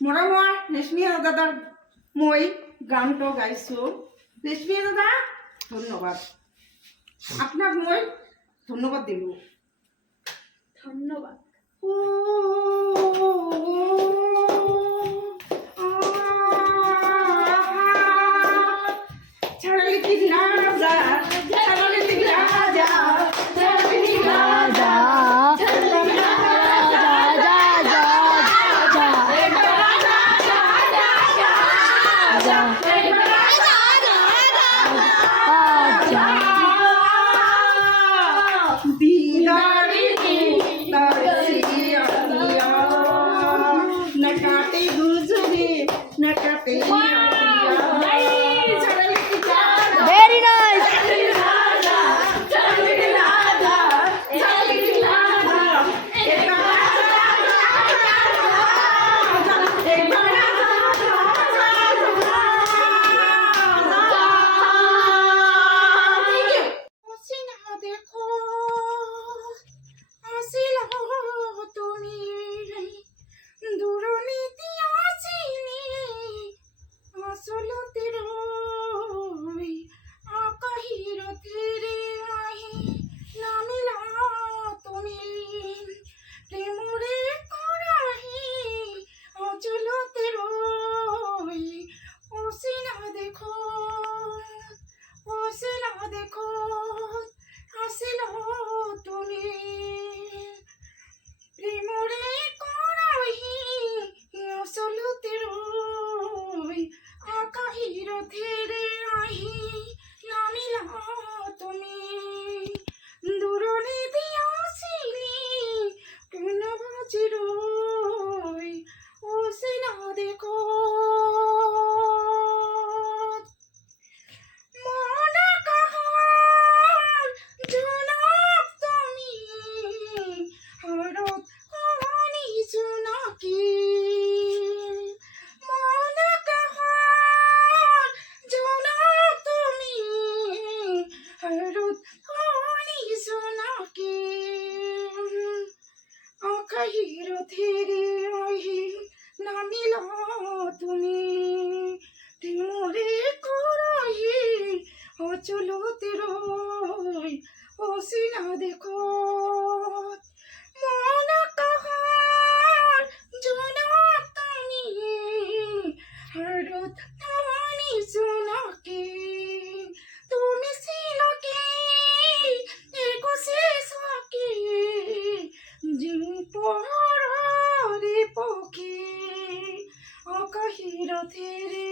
মোরা মই রেশমিয়া দাদার মই গানটো গাইছো। রেশমিয়া দাদা ধন্যবাদ, আপনাক মই ধন্যবাদ দিল। ধন্যবাদ। नकाते गुजरे नकाते very nice ধীরে আহি নামিলা তুমি মোরে করাহি অচল তেরই অসিনা দেখো মন কাহার জনক তুমি হরত থানি জনকে তুমি সিলকে একসে সকে পরে পক্ষে আকাশের ধীরে